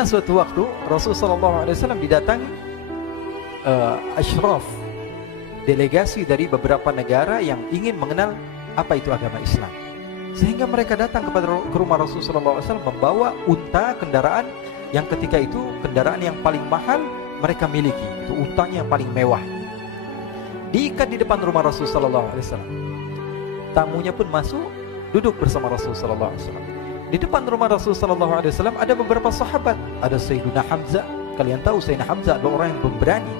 Pernah suatu waktu Rasulullah SAW didatangi asyraf, delegasi dari beberapa negara yang ingin mengenal apa itu agama Islam. Sehingga mereka datang ke rumah Rasulullah SAW membawa unta, kendaraan yang ketika itu kendaraan yang paling mahal mereka miliki. Itu untanya yang paling mewah. Diikat di depan rumah Rasulullah SAW. Tamunya pun masuk, duduk bersama Rasulullah SAW. Di depan rumah Rasulullah SAW ada beberapa sahabat. Ada Sayyiduna Hamzah. Kalian tahu Sayyidina Hamzah adalah orang yang pemberani.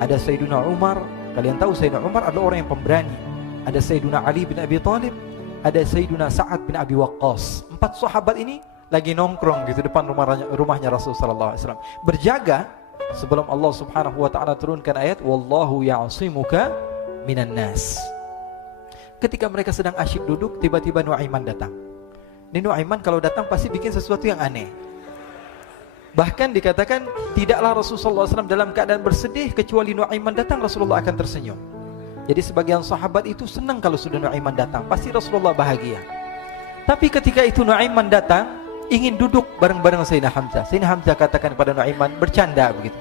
Ada Sayyiduna Umar. Kalian tahu Sayyidina Umar adalah orang yang pemberani. Ada Sayyiduna Ali bin Abi Thalib. Ada Sayyiduna Sa'ad bin Abi Waqqas. 4 sahabat ini lagi nongkrong gitu depan rumahnya Rasulullah SAW. Berjaga sebelum Allah Subhanahu wa taala turunkan ayat wallahu ya'simuka minan nas. Ketika mereka sedang asyik duduk, tiba-tiba Nuaiman datang. Ini Nuaiman kalau datang pasti bikin sesuatu yang aneh. Bahkan dikatakan tidaklah Rasulullah SAW dalam keadaan bersedih kecuali Nuaiman datang Rasulullah akan tersenyum. Jadi sebagian sahabat itu senang kalau sudah Nuaiman datang, pasti Rasulullah bahagia. Tapi ketika itu Nuaiman datang, ingin duduk bareng-bareng Sayyidina Hamzah. Sayyidina Hamzah katakan kepada Nuaiman, bercanda begitu.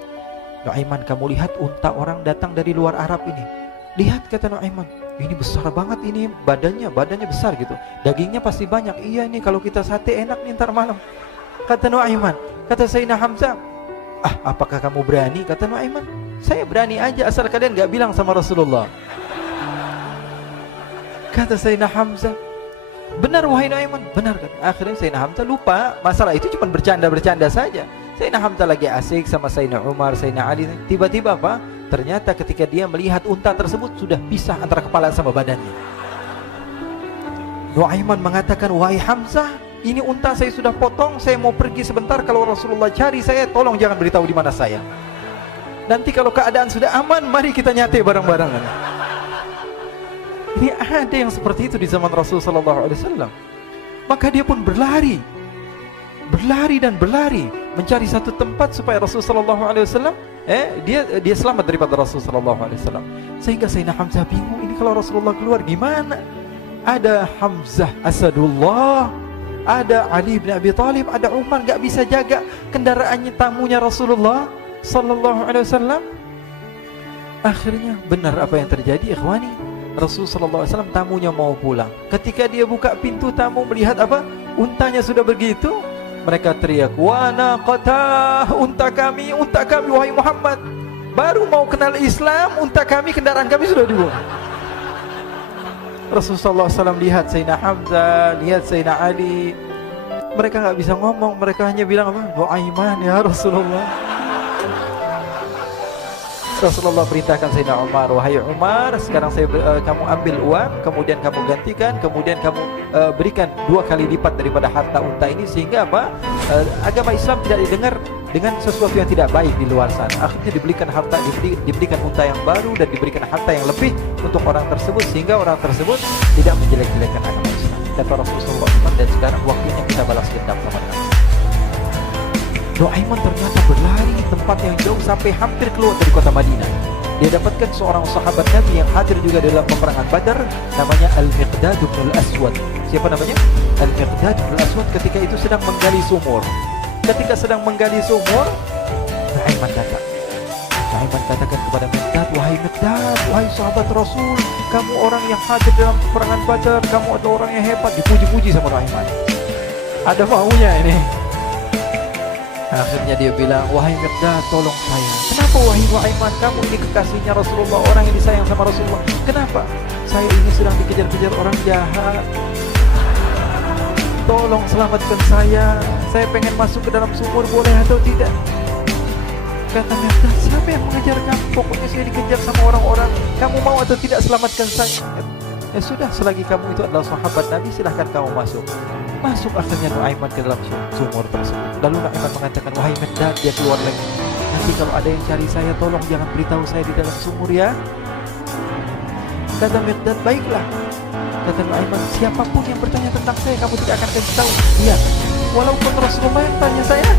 Nuaiman, kamu lihat unta orang datang dari luar Arab ini. Lihat, kata Nuaiman, ini besar banget ini badannya besar gitu. Dagingnya pasti banyak. Iya ini kalau kita sate enak nih ntar malam. Kata Nuaiman. Kata Sayyidina Hamzah, apakah kamu berani? Kata Nuaiman, saya berani aja asal kalian gak bilang sama Rasulullah. Kata Sayyidina Hamzah, benar wahai Nuaiman, benar kan? Akhirnya Sayyidina Hamzah lupa masalah itu, cuma bercanda-bercanda saja. Sayyidina Hamzah lagi asik sama Sayyidina Umar, Sayyidina Ali. Tiba-tiba apa? Ternyata ketika dia melihat unta tersebut sudah pisah antara kepala sama badannya. Nuaiman mengatakan, wahai Hamzah, ini unta saya sudah potong, saya mau pergi sebentar. Kalau Rasulullah cari saya, tolong jangan beritahu di mana saya. Nanti kalau keadaan sudah aman, mari kita nyate bareng-barengan. Ini ada yang seperti itu di zaman Rasulullah SAW. Maka dia pun berlari dan berlari mencari satu tempat supaya Rasulullah SAW dia selamat daripada Rasulullah SAW. Sehingga Sayyidina Hamzah bingung, ini kalau Rasulullah keluar gimana? Ada Hamzah Asadullah, ada Ali bin Abi Thalib, ada Umar, gak bisa jaga kendaraannya tamunya Rasulullah Sallallahu Alaihi Wasallam. Akhirnya benar apa yang terjadi, ikhwani. Rasulullah SAW tamunya mau pulang. Ketika dia buka pintu, tamu melihat apa? Untanya sudah begitu. Mereka teriak, wa naqatah, unta kami wahai Muhammad. Baru mau kenal Islam, unta kami, kendaraan kami sudah dibuang. Rasulullah SAW lihat Sayyidina Hamzah, lihat Sayyidina Ali. Mereka gak bisa ngomong, mereka hanya bilang apa? Nuaiman ya Rasulullah. Rasulullah perintahkan Sayyidina Umar, wahai Umar, sekarang kamu ambil uang, kemudian kamu gantikan, kemudian kamu berikan 2 kali lipat daripada harta unta ini, sehingga apa? Agama Islam tidak didengar dengan sesuatu yang tidak baik di luar sana. Akhirnya diberikan harta, diberikan unta yang baru dan diberikan harta yang lebih untuk orang tersebut, sehingga orang tersebut tidak menjelek-jelekan agama Islam. Kata Rasulullah SAW, dan sekarang waktunya kita balas dendam sama mereka. Nuaiman ternyata berlari tempat yang jauh sampai hampir keluar dari kota Madinah. Dia dapatkan seorang sahabat Nabi yang hadir juga dalam peperangan Badar, namanya Al-Miqdad bin Al-Aswad. Siapa namanya? Al-Miqdad bin Al-Aswad ketika itu sedang menggali sumur. Ketika sedang menggali sumur, Nuaiman datang. Nuaiman katakan kepada Miqdad, wahai Miqdad, wahai sahabat Rasul, kamu orang yang hadir dalam peperangan Badar, kamu adalah orang yang hebat. Dipuji-puji sama Nuaiman. Ada maunya ini. Akhirnya dia bilang, wahai Miqdad, tolong saya. Kenapa wahai Nuaiman, kamu ini kekasihnya Rasulullah, orang yang disayang sama Rasulullah. Kenapa? Saya ini sedang dikejar-kejar orang jahat. Tolong selamatkan saya. Saya pengen masuk ke dalam sumur, boleh atau tidak? Kata Miqdad, siapa yang mengejar kamu? Pokoknya saya dikejar sama orang-orang. Kamu mau atau tidak selamatkan saya? Ya sudah, selagi kamu itu adalah sahabat Nabi, silahkan kamu masuk. Masuk akhirnya Nuaiman ke dalam sumur tersebut. Lalu Nuaiman mengatakan, wahai Miqdad, dia keluar lagi. Nanti kalau ada yang cari saya, tolong jangan beritahu saya di dalam sumur ya. Kata Miqdad, baiklah. Kata Nuaiman, siapapun yang bertanya tentang saya, kamu tidak akan kasih tahu. Iya, walaupun Rasulullah yang tanya saya.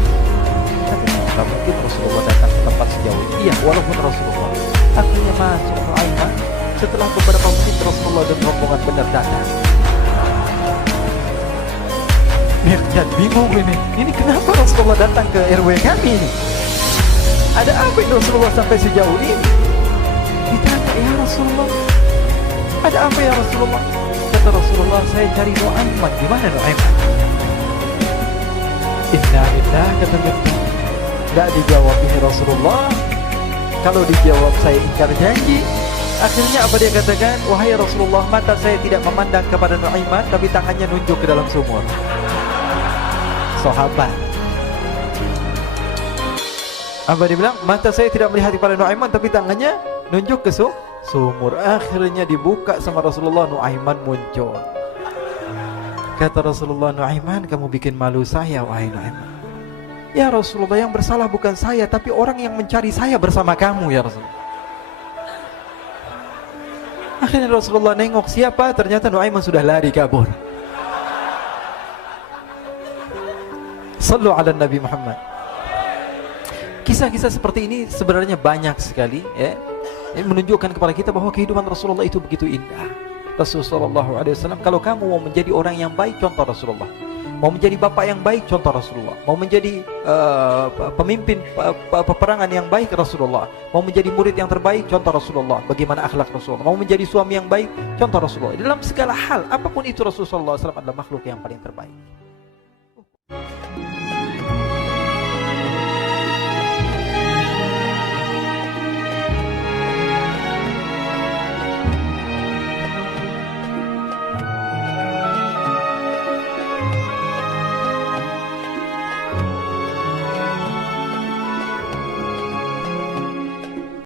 Katanya, tidak mungkin Rasulullah datang ke tempat sejauh ini. Iya, walaupun Rasulullah. Akhirnya masuk Nuaiman. Setelah beberapa menit Rasulullah dan rombongan benar datang. Miqdad bingung ini kenapa Rasulullah datang ke RW kami ini? Ada apa ini Rasulullah sampai sejauh ini? Ditanya, ya Rasulullah, ada apa ya Rasulullah? Kata Rasulullah, saya cari Nu'aiman. Di mana Nu'aiman? Inna lillah, kata Miqdad. Enggak dijawab ini Rasulullah. Kalau dijawab saya ingkar janji. Akhirnya apa dia katakan? Wahai Rasulullah, mata saya tidak memandang kepada Nu'aiman, tapi tangannya nunjuk ke dalam sumur. Sahabat. Apa dia bilang? Mata saya tidak melihat kepada Nu'aiman, tapi tangannya nunjuk ke sumur. Akhirnya dibuka sama Rasulullah, Nu'aiman muncul. Kata Rasulullah, Nu'aiman, kamu bikin malu saya, wahai Nu'aiman. Ya Rasulullah, yang bersalah bukan saya, tapi orang yang mencari saya bersama kamu, ya Rasulullah. Akhirnya Rasulullah nengok, siapa? Ternyata Nu'aiman sudah lari kabur. Sallu ala Nabi Muhammad. Kisah-kisah seperti ini sebenarnya banyak sekali, ya. Ini menunjukkan kepada kita bahwa kehidupan Rasulullah itu begitu indah. Rasulullah SAW, kalau kamu mau menjadi orang yang baik, contoh Rasulullah. Mau menjadi bapak yang baik, contoh Rasulullah. Mau menjadi pemimpin peperangan yang baik, Rasulullah. Mau menjadi murid yang terbaik, contoh Rasulullah. Bagaimana akhlak Rasulullah. Mau menjadi suami yang baik, contoh Rasulullah. Dalam segala hal, apapun itu Rasulullah SAW adalah makhluk yang paling terbaik.